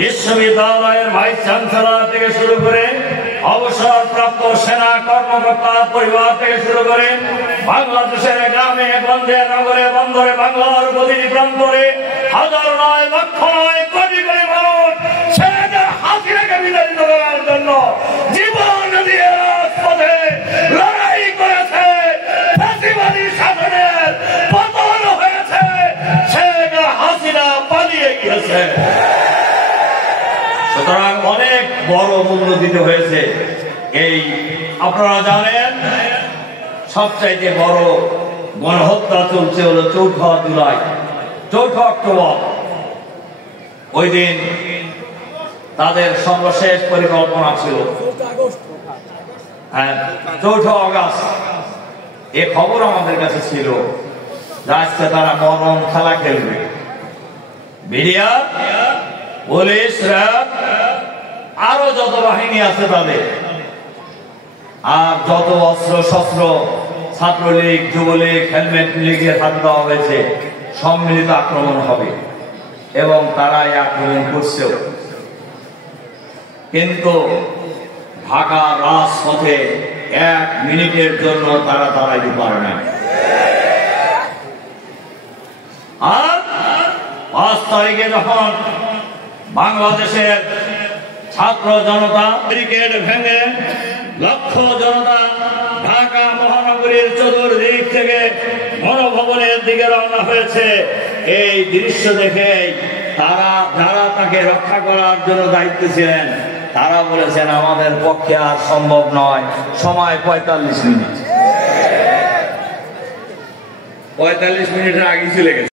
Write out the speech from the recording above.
বিশ্ববিদ্যালয়ের vice chancellor থেকে শুরু করে অবসরপ্রাপ্ত সেনা কর্মকর্তা পরিবার থেকে শুরু করে বাংলাদেশের গ্রামে গঞ্জে নগরে বন্দরে বাংলার প্রতিটি প্রান্তরে হাজার নয় লক্ষ নয় কোটি কোটি মানুষ শেখ হাসিনাকে বিতাড়িত করার জন্য জীবন দিয়ে রাজপথে লড়াই করেছে। ফ্যাসিবাদী শাসনের পতন হয়েছে, শেখ হাসিনা পালিয়ে গিয়েছে। সুতরাং অনেক বড় মূল্য দিতে হয়েছে। এই আপনারা জানেন সবচাইতে বড় গণহত্যা চলছে হলো ৪ঠা জুলাই, ৪ঠা অক্টোবর। ওই দিন তাদের সর্বশেষ পরিকল্পনা ছিল ৪ঠা আগস্ট। এ খবর আমাদের কাছে ছিল যে আজকে তারা মরণ খেলা খেলবে। মিডিয়া, পুলিশ, র্যাব, আরো যত বাহিনী আছে তাদের, আর যত অস্ত্র শস্ত্র ছাত্রলীগ, যুবলীগ, হেলমেট লীগের হাতে দেওয়া হয়েছে, সম্মিলিত আক্রমণ হবে এবং তারাই আক্রমণ করছেও। কিন্তু ঢাকার রাজপথে ১ মিনিটের জন্য তারা দাঁড়াইতে পারে না। আর ৫ তারিখে যখন বাংলাদেশের ছাত্র জনতা ব্যারিকেড ভেঙে লক্ষ জনতা ঢাকা মহানগরীর চতুর্দিক থেকে গণভবনের দিকে রওনা হয়েছে, এই দৃশ্য দেখে যারা তাকে রক্ষা করার জন্য দায়িত্ব ছিলেন তারা বলেছেন আমাদের পক্ষে আর সম্ভব নয়। সময় ৪৫ মিনিট, ৪৫ মিনিটের আগে চলে গেছে।